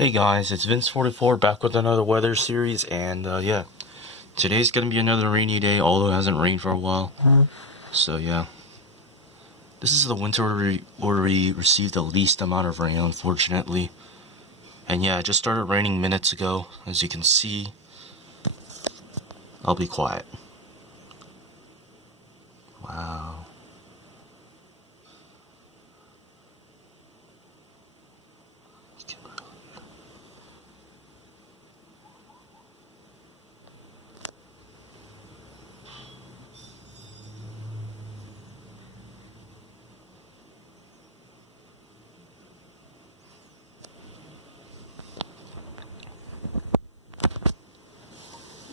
Hey guys, it's Vince44 back with another weather series, and yeah, today's gonna be another rainy day, although it hasn't rained for a while. So yeah, this is the winter where we received the least amount of rain, unfortunately. And yeah, it just started raining minutes ago. As you can see, I'll be quiet. Wow.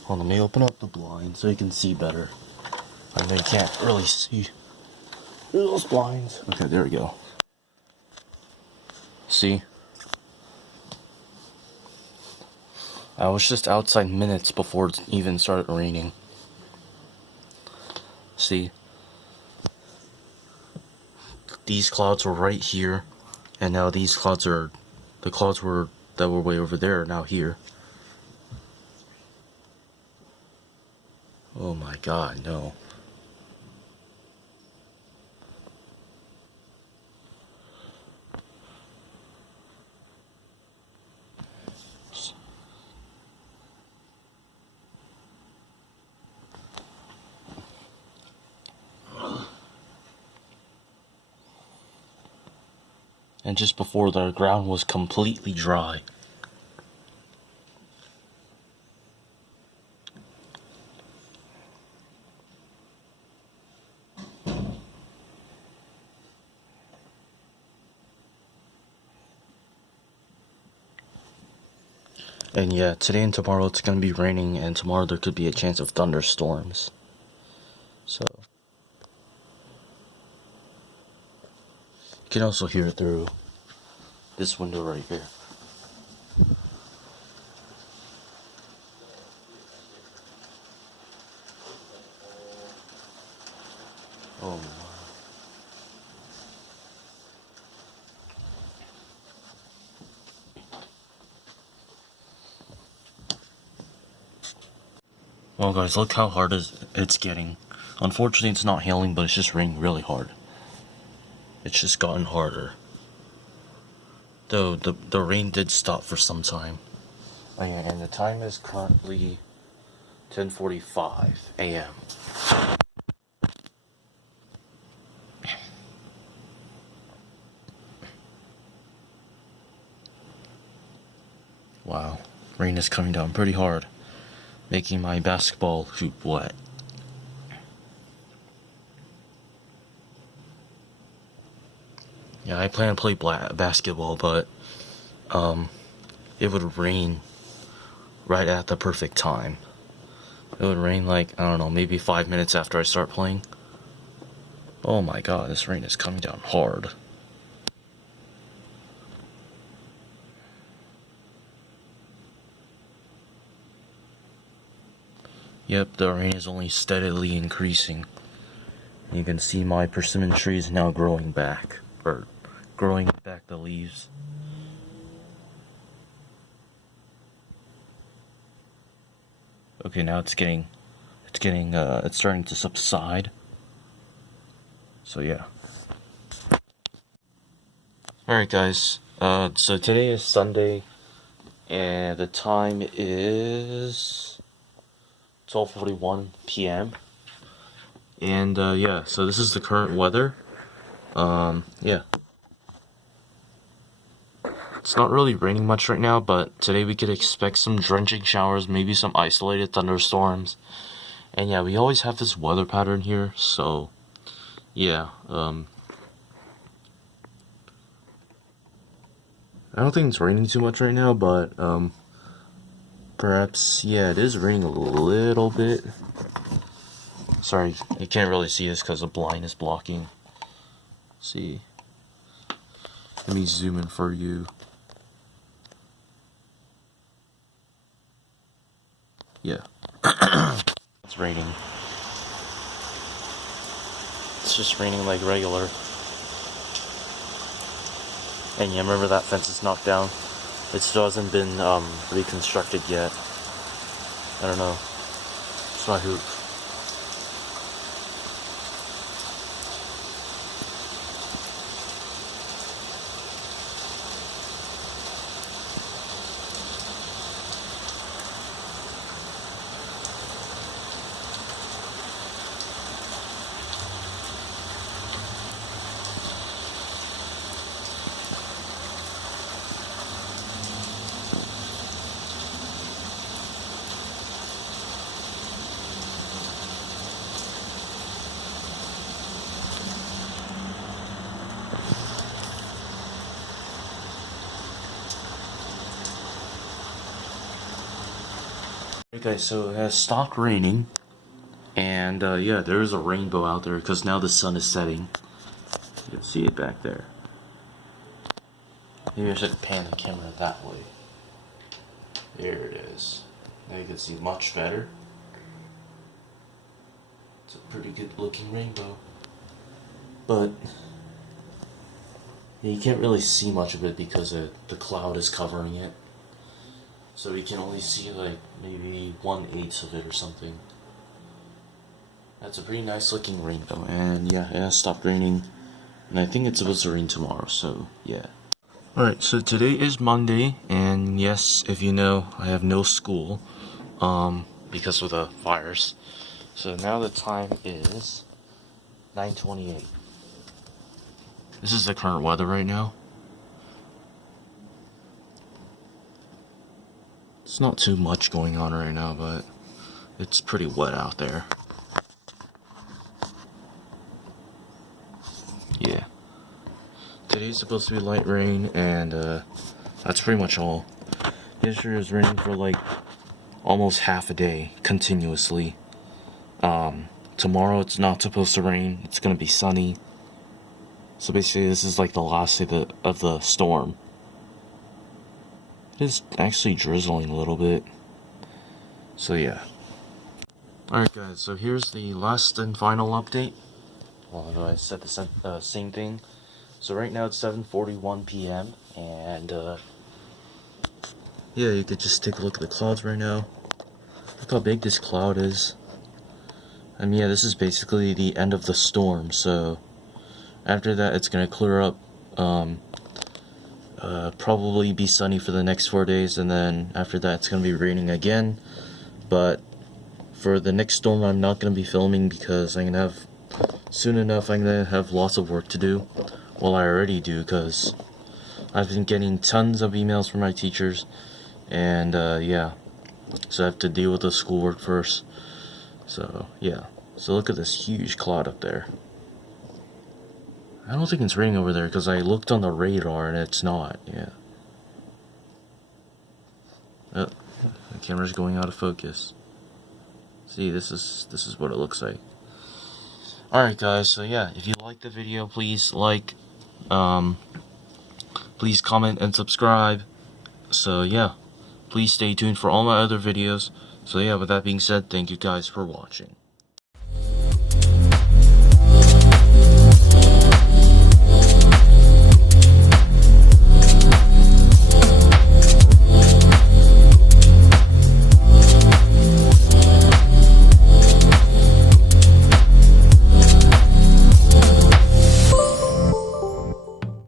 Hold on, let me open up the blind so you can see better. I know you can't really see through those blinds. Okay, there we go. See? I was just outside minutes before it even started raining. See? These clouds were right here, and now these clouds are, the clouds that were way over there are now here. Oh my god, no. And just before, the ground was completely dry. And yeah, today and tomorrow it's gonna be raining, and tomorrow there could be a chance of thunderstorms. So you can also hear it through this window right here. Oh my. Well guys, look how hard it's getting. Unfortunately it's not hailing, but it's just raining really hard. It's just gotten harder. Though the rain did stop for some time. Oh yeah, and the time is currently 10:45 a.m. Wow, rain is coming down pretty hard, making my basketball hoop wet. Yeah, I plan to play basketball, but it would rain right at the perfect time. It would rain like, I don't know, maybe 5 minutes after I start playing. Oh my god, this rain is coming down hard. Yep, the rain is only steadily increasing. You can see my persimmon tree is now growing back, or growing back the leaves. Okay, now it's starting to subside. So yeah. Alright guys, so today is Sunday, and the time is 12:41 p.m. And yeah, so this is the current weather. Yeah. It's not really raining much right now, but today we could expect some drenching showers, maybe some isolated thunderstorms. And yeah, we always have this weather pattern here, so yeah, I don't think it's raining too much right now, but perhaps, yeah, it is raining a little bit. Sorry, you can't really see this because the blind is blocking. Let's see. Let me zoom in for you. Yeah. It's raining. It's just raining like regular. And yeah, remember that fence is knocked down? It still hasn't been reconstructed yet. I don't know. It's my hoop. Okay, so it has stopped raining, and yeah, there is a rainbow out there because now the sun is setting. You can see it back there. Maybe I should pan the camera that way. There it is. Now you can see much better. It's a pretty good looking rainbow. But yeah, you can't really see much of it because the cloud is covering it. So you can only see like maybe 1/8 of it or something. That's a pretty nice looking rainbow, and yeah, it has stopped raining, and I think it's supposed to rain tomorrow, so yeah. Alright, so today is Monday, and yes, if you know, I have no school, because of the virus. So now the time is 9:28. This is the current weather right now. It's not too much going on right now, but it's pretty wet out there. Yeah. Today's supposed to be light rain, and that's pretty much all. Yesterday it was raining for like almost half a day, continuously. Tomorrow it's not supposed to rain, it's gonna be sunny. So basically this is like the last day of the storm. It is actually drizzling a little bit. So yeah. Alright guys, so here's the last and final update. Well, I said the same thing. So right now it's 7:41 p.m. and yeah, you could just take a look at the clouds right now. Look how big this cloud is. And yeah, this is basically the end of the storm, so after that it's gonna clear up. Probably be sunny for the next 4 days, and then after that it's gonna be raining again. But for the next storm I'm not gonna be filming because I'm gonna have lots of work to do. Well, I already do, because I've been getting tons of emails from my teachers, and yeah, so I have to deal with the schoolwork first. So yeah, so look at this huge cloud up there. I don't think it's raining over there because I looked on the radar and it's not. Yeah. Oh, the camera's going out of focus. See, this is what it looks like. Alright guys, so yeah, if you liked the video, please like, please comment and subscribe. So yeah, please stay tuned for all my other videos. So yeah, with that being said, thank you guys for watching.